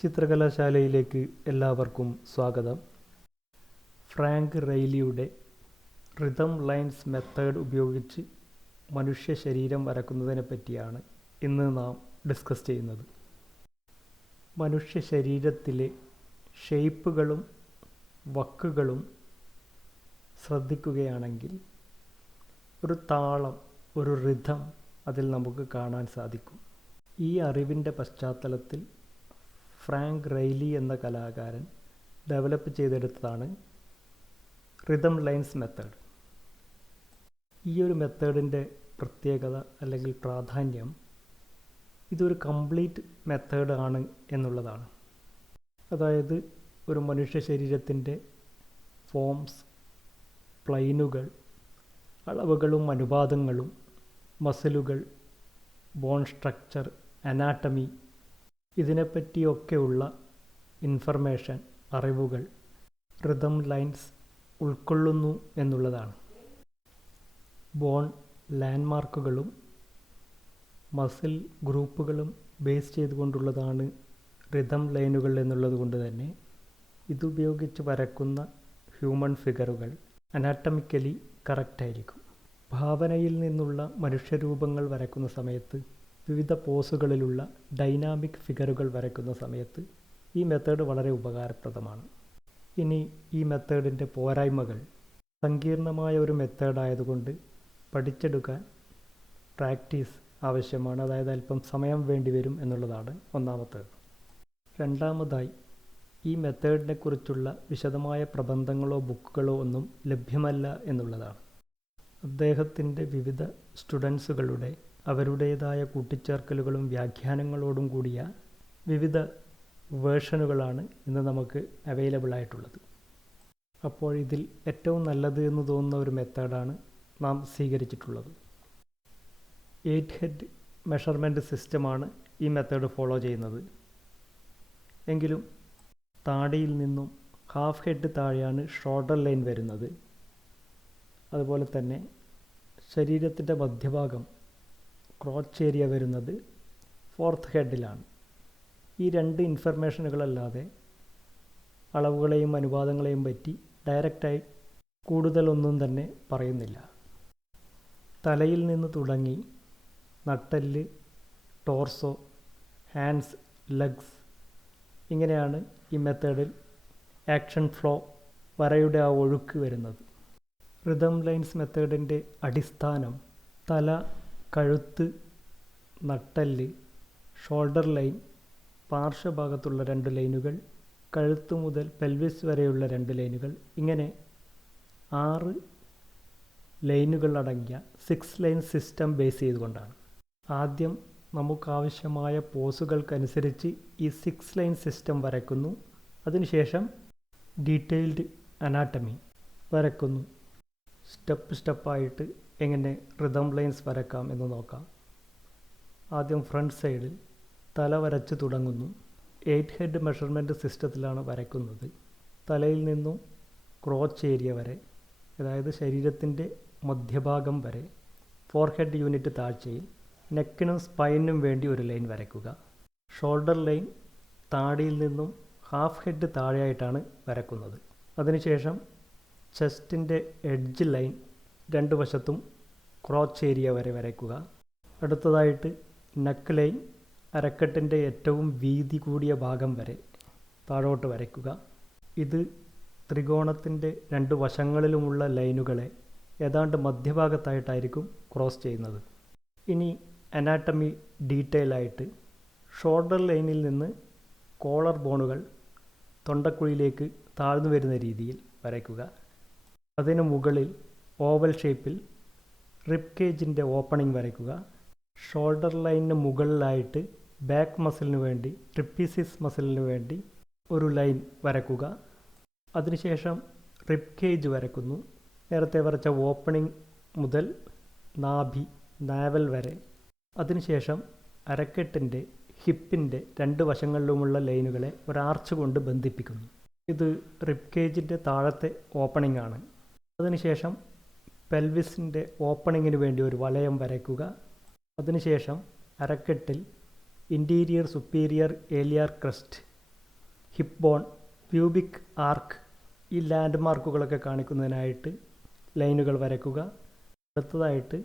ചിത്രകലാശാലയിലേക്ക് എല്ലാവർക്കും സ്വാഗതം. Frank റെയ്ലിയുടെ rhythm lines method ഉപയോഗിച്ച് മനുഷ്യ ശരീരം വരക്കുന്നതിനെ പറ്റിയാണ് ഇന്ന് നാം ഡിസ്കസ് ചെയ്യുന്നത്. മനുഷ്യ ശരീരത്തിലെ ഷേപ്പുകളും വക്കുകളും ശ്രദ്ധിക്കുകയാണെങ്കിൽ ഒരു താളം, ഒരു റിതം അതിൽ നമുക്ക് കാണാൻ സാധിക്കും. ഈ അറിവിൻ്റെ പശ്ചാത്തലത്തിൽ ഫ്രാങ്ക് റെയ്ലി എന്ന കലാകാരൻ ഡെവലപ്പ് ചെയ്തെടുത്തതാണ് റിതം ലൈൻസ് മെത്തേഡ്. ഈ ഒരു മെത്തേഡിൻ്റെ പ്രത്യേകത അല്ലെങ്കിൽ പ്രാധാന്യം ഇതൊരു കംപ്ലീറ്റ് മെത്തേഡാണ് എന്നുള്ളതാണ്. അതായത് ഒരു മനുഷ്യ ശരീരത്തിൻ്റെ ഫോംസ്, പ്ലൈനുകൾ, അളവുകളും അനുപാതങ്ങളും, മസിലുകൾ, ബോൺ സ്ട്രക്ചർ, അനാട്ടമി, ഇതിനെപ്പറ്റിയൊക്കെയുള്ള ഇൻഫർമേഷൻ, അറിവുകൾ റിതം ലൈൻസ് ഉൾക്കൊള്ളുന്നു എന്നുള്ളതാണ്. ബോൺ ലാൻഡ്മാർക്കുകളും മസിൽ ഗ്രൂപ്പുകളും ബേസ് ചെയ്തുകൊണ്ടുള്ളതാണ് റിതം ലൈനുകൾ എന്നുള്ളത് കൊണ്ട് തന്നെ ഇതുപയോഗിച്ച് വരക്കുന്ന ഹ്യൂമൻ ഫിഗറുകൾ അനാട്ടമിക്കലി കറക്റ്റായിരിക്കും. ഭാവനയിൽ നിന്നുള്ള മനുഷ്യരൂപങ്ങൾ വരക്കുന്ന സമയത്ത്, വിവിധ പോസുകളിലുള്ള ഡൈനാമിക് ഫിഗറുകൾ വരക്കുന്ന സമയത്ത് ഈ മെത്തേഡ് വളരെ ഉപകാരപ്രദമാണ്. ഇനി ഈ മെത്തേഡിൻ്റെ പോരായ്മകൾ: സങ്കീർണമായ ഒരു മെത്തേഡായതുകൊണ്ട് പഠിച്ചെടുക്കാൻ പ്രാക്ടീസ് ആവശ്യമാണ്. അതായത് അല്പം സമയം വേണ്ടിവരും എന്നുള്ളതാണ് ഒന്നാമത്തേത്. രണ്ടാമതായി, ഈ മെത്തേഡിനെ കുറിച്ചുള്ള വിശദമായ പ്രബന്ധങ്ങളോ ബുക്കുകളോ ഒന്നും ലഭ്യമല്ല എന്നുള്ളതാണ്. അദ്ദേഹത്തിൻ്റെ വിവിധ സ്റ്റുഡൻസുകളുടെ അവരുടേതായ കൂട്ടിച്ചേർക്കലുകളും വ്യാഖ്യാനങ്ങളോടും കൂടിയ വിവിധ വേർഷനുകളാണ് ഇന്ന് നമുക്ക് അവൈലബിൾ ആയിട്ടുള്ളത്. അപ്പോൾ ഇതിൽ ഏറ്റവും നല്ലത് എന്ന് തോന്നുന്ന ഒരു മെത്തേഡാണ് നാം സ്വീകരിച്ചിട്ടുള്ളത്. 8 ഹെഡ് മെഷർമെൻറ്റ് സിസ്റ്റമാണ് ഈ മെത്തേഡ് ഫോളോ ചെയ്യുന്നത്. എങ്കിലും താടിയിൽ നിന്നും ഹാഫ് ഹെഡ് താഴെയാണ് ഷോൾഡർ ലൈൻ വരുന്നത്. അതുപോലെ തന്നെ ശരീരത്തിൻ്റെ മധ്യഭാഗം, ക്രോച്ച് ഏരിയ വരുന്നത് 4th ഹെഡിലാണ്. ഈ രണ്ട് ഇൻഫർമേഷനുകളല്ലാതെ അളവുകളെയും അനുപാതങ്ങളെയും പറ്റി ഡയറക്റ്റായി കൂടുതലൊന്നും തന്നെ പറയുന്നില്ല. തലയിൽ നിന്ന് തുടങ്ങി നട്ടെല്ല്, ടോർസോ, ഹാൻഡ്സ്, ലെഗ്സ്, ഇങ്ങനെയാണ് ഈ മെത്തേഡിൽ ആക്ഷൻ ഫ്ലോ, വരയുടെ ആ ഒഴുക്ക് വരുന്നത്. റിതം ലൈൻസ് മെത്തേഡിൻ്റെ അടിസ്ഥാനം തല, കഴുത്ത്, നട്ടെല്ല്, ഷോൾഡർ ലൈൻ, പാർശ്വഭാഗത്തുള്ള 2 ലൈനുകൾ, കഴുത്ത് മുതൽ പെൽവിസ് വരെയുള്ള 2 ലൈനുകൾ, ഇങ്ങനെ 6 ലൈനുകൾ അടങ്ങിയ 6 ലൈൻ സിസ്റ്റം ബേസ് ചെയ്തുകൊണ്ടാണ്. ആദ്യം നമുക്കാവശ്യമായ പോസുകൾക്കനുസരിച്ച് ഈ 6 ലൈൻ സിസ്റ്റം വരയ്ക്കുന്നു. അതിനുശേഷം ഡീറ്റെയിൽഡ് അനാട്ടമി വരയ്ക്കുന്നു. സ്റ്റെപ്പായിട്ട് എങ്ങനെ റിതം ലൈൻസ് വരക്കാം എന്ന് നോക്കാം. ആദ്യം ഫ്രണ്ട് സൈഡിൽ തല വരച്ച് തുടങ്ങുന്നു. 8 ഹെഡ് മെഷർമെൻറ്റ് സിസ്റ്റത്തിലാണ് വരയ്ക്കുന്നത്. തലയിൽ നിന്നും ക്രോച്ച് ഏരിയ വരെ, അതായത് ശരീരത്തിൻ്റെ മധ്യഭാഗം വരെ 4 ഹെഡ് യൂണിറ്റ് താഴ്ചയിൽ നെക്കിനും സ്പൈനും വേണ്ടി ഒരു ലൈൻ വരയ്ക്കുക. ഷോൾഡർ ലൈൻ താടിയിൽ നിന്നും ഹാഫ് ഹെഡ് താഴെയായിട്ടാണ് വരക്കുന്നത്. അതിനുശേഷം ചെസ്റ്റിൻ്റെ എഡ്ജ് ലൈൻ 2 വശത്തും ക്രോച്ച് ഏരിയ വരെ വരയ്ക്കുക. അടുത്തതായിട്ട് നെക്ക് ലൈൻ അരക്കെട്ടിൻ്റെ ഏറ്റവും വീതി കൂടിയ ഭാഗം വരെ താഴോട്ട് വരയ്ക്കുക. ഇത് ത്രികോണത്തിൻ്റെ 2 വശങ്ങളിലുമുള്ള ലൈനുകളെ ഏതാണ്ട് മധ്യഭാഗത്തായിട്ടായിരിക്കും ക്രോസ് ചെയ്യുന്നത്. ഇനി അനാട്ടമി ഡീറ്റെയിലായിട്ട് ഷോൾഡർ ലൈനിൽ നിന്ന് കോളർ ബോണുകൾ തൊണ്ടക്കുഴിയിലേക്ക് താഴ്ന്നു വരുന്ന രീതിയിൽ വരയ്ക്കുക. അതിന് മുകളിൽ ഓവൽ ഷേപ്പിൽ റിബ് കേജിൻ്റെ ഓപ്പണിംഗ് വരയ്ക്കുക. ഷോൾഡർ ലൈനിന് മുകളിലായിട്ട് ബാക്ക് മസിലിന് വേണ്ടി, ട്രിപ്പീസിസ് മസിലിന് വേണ്ടി ഒരു ലൈൻ വരയ്ക്കുക. അതിനുശേഷം റിബ് കേജ് വരയ്ക്കുന്നു. നേരത്തെ വരച്ച ഓപ്പണിംഗ് മുതൽ നാഭി, നാവൽ വരെ. അതിനുശേഷം അരക്കെട്ടിൻ്റെ, ഹിപ്പിൻ്റെ 2 വശങ്ങളിലുമുള്ള ലൈനുകളെ ഒരാർച്ച് കൊണ്ട് ബന്ധിപ്പിക്കുന്നു. ഇത് റിബ് കേജിൻ്റെ താഴത്തെ ഓപ്പണിംഗ് ആണ്. അതിനുശേഷം പെൽവിസിൻ്റെ ഓപ്പണിങ്ങിന് വേണ്ടി ഒരു വലയം വരയ്ക്കുക. അതിനുശേഷം അരക്കെട്ടിൽ anterior superior iliac crest, hip bone, pubic arch ഈ ലാൻഡ് മാർക്കുകളൊക്കെ കാണിക്കുന്നതിനായിട്ട് ലൈനുകൾ വരയ്ക്കുക. അടുത്തതായിട്ട്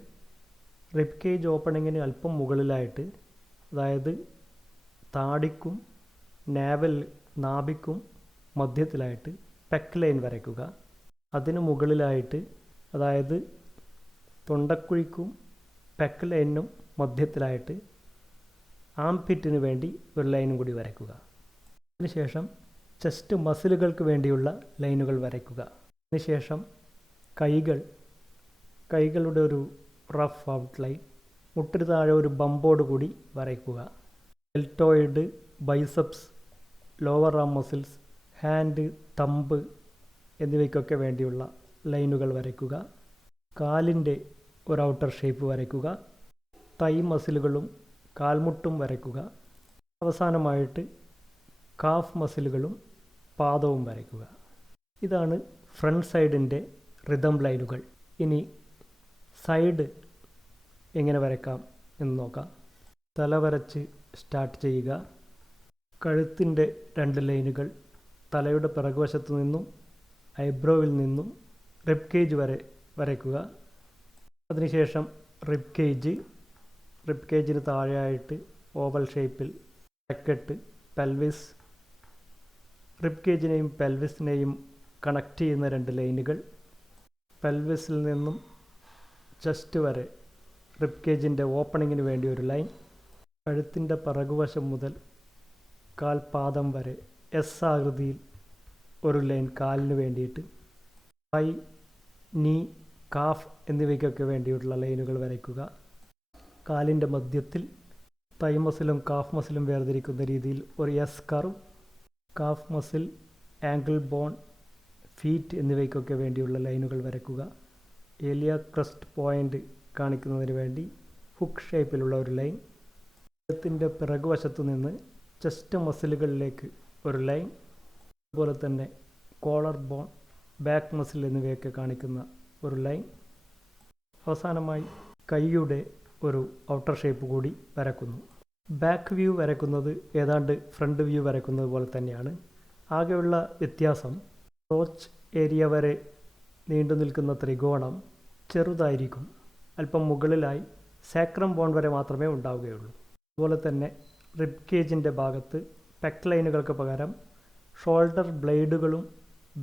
റിബ് കേജ് ഓപ്പണിങ്ങിന് അല്പം മുകളിലായിട്ട്, അതായത് താടിക്കും നാഭിക്കും മധ്യത്തിലായിട്ട് പെക്ക് ലൈൻ വരയ്ക്കുക. അതിന് മുകളിലായിട്ട്, അതായത് തൊണ്ടക്കുഴിക്കും പെക്ക് ലൈനിനും മധ്യത്തിലായിട്ട് ആംപിറ്റിന് വേണ്ടി ഒരു ലൈനും കൂടി വരയ്ക്കുക. അതിനുശേഷം ചെസ്റ്റ് മസിലുകൾക്ക് വേണ്ടിയുള്ള ലൈനുകൾ വരയ്ക്കുക. അതിനുശേഷം കൈകളുടെ ഒരു റഫ് ഔട്ട്ലൈൻ, മുട്ടിന് താഴെ ഒരു ബമ്പോട് കൂടി വരയ്ക്കുക. Deltoid, biceps, lower arm muscles, hand, thumb എന്നിവയ്ക്കൊക്കെ വേണ്ടിയുള്ള ലൈനുകൾ വരയ്ക്കുക. കാലിൻ്റെ ഒരു ഔട്ടർ ഷേപ്പ് വരയ്ക്കുക. തൈ മസിലുകളും കാൽമുട്ടും വരയ്ക്കുക. അവസാനമായിട്ട് കാഫ് മസിലുകളും പാദവും വരയ്ക്കുക. ഇതാണ് ഫ്രണ്ട് സൈഡിൻ്റെ റിതം ലൈനുകൾ. ഇനി സൈഡ് എങ്ങനെ വരയ്ക്കാം എന്ന് നോക്കാം. തല വരച്ച് സ്റ്റാർട്ട് ചെയ്യുക. കഴുത്തിൻ്റെ 2 ലൈനുകൾ തലയുടെ പിറകുവശത്തു നിന്നും ഐബ്രോവിൽ നിന്നും റിബ് കേജ് വരെ വരയ്ക്കുക. അതിനുശേഷം റിബ് കേജിന് താഴെയായിട്ട് ഓവൽ ഷേപ്പിൽ അരക്കെട്ട്, പെൽവിസ്, റിബ് കേജിനെയും പെൽവിസിനെയും കണക്ട് ചെയ്യുന്ന 2 ലൈനുകൾ, പെൽവിസിൽ നിന്നും ചെസ്റ്റ് വരെ റിബ് കേജിൻ്റെ ഓപ്പണിങ്ങിന് വേണ്ടി ഒരു ലൈൻ, കഴുത്തിൻ്റെ പിറകുവശം മുതൽ കാൽപാദം വരെ എസ് ആകൃതിയിൽ ഒരു ലൈൻ കാലിന് വേണ്ടിയിട്ട്, തൈ, നീ, കാഫ് എന്നിവയ്ക്കൊക്കെ വേണ്ടിയിട്ടുള്ള ലൈനുകൾ വരയ്ക്കുക. കാലിൻ്റെ മധ്യത്തിൽ തൈ മസിലും കാഫ് മസിലും വേർതിരിക്കുന്ന രീതിയിൽ ഒരു S curve, calf muscle, ankle bone, feet എന്നിവയ്ക്കൊക്കെ വേണ്ടിയുള്ള ലൈനുകൾ വരയ്ക്കുക. ഏലിയ ക്രസ്റ്റ് പോയിൻ്റ് കാണിക്കുന്നതിന് വേണ്ടി ഹുക്ക് ഷേപ്പിലുള്ള ഒരു ലൈൻ, കഴുത്തിൻ്റെ പിറകുവശത്തു നിന്ന് ചെസ്റ്റ് മസിലുകളിലേക്ക് ഒരു ലൈൻ, അതുപോലെ തന്നെ കോളർ ബോൺ, ബാക്ക് മസിൽ എന്നിവയൊക്കെ കാണിക്കുന്ന ഒരു ലൈൻ. അവസാനമായി കൈയുടെ ഒരു ഔട്ടർ ഷേപ്പ് കൂടി വരക്കുന്നു. ബാക്ക് വ്യൂ വരയ്ക്കുന്നത് ഏതാണ്ട് ഫ്രണ്ട് വ്യൂ വരയ്ക്കുന്നത് പോലെ തന്നെയാണ്. ആകെയുള്ള വ്യത്യാസം ക്രോച്ച് ഏരിയ വരെ നീണ്ടു നിൽക്കുന്ന ത്രികോണം ചെറുതായിരിക്കും. അല്പം മുകളിലായി സാക്രം ബോൺ വരെ മാത്രമേ ഉണ്ടാവുകയുള്ളൂ. അതുപോലെ തന്നെ റിബ് കേജിൻ്റെ ഭാഗത്ത് പെക്ക് ലൈനുകൾക്ക് പകരം ഷോൾഡർ ബ്ലേഡുകളും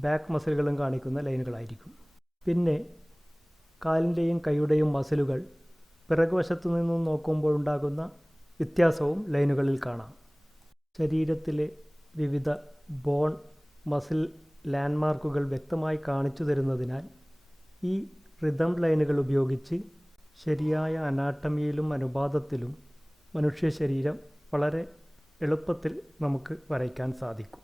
ബാക്ക് മസിലുകളും കാണിക്കുന്ന ലൈനുകളായിരിക്കും. പിന്നെ കാലിൻ്റെയും കൈയുടെയും മസിലുകൾ പിറകുവശത്തു നിന്നും നോക്കുമ്പോഴുണ്ടാകുന്ന വ്യത്യാസവും ലൈനുകളിൽ കാണാം. ശരീരത്തിലെ വിവിധ ബോൺ, മസിൽ ലാൻഡ്മാർക്കുകൾ വ്യക്തമായി കാണിച്ചു തരുന്നതിനാൽ ഈ റിതം ലൈനുകൾ ഉപയോഗിച്ച് ശരിയായ അനാട്ടമിയിലും അനുപാതത്തിലും മനുഷ്യ ശരീരം വളരെ എളുപ്പത്തിൽ നമുക്ക് വരയ്ക്കാൻ സാധിക്കും.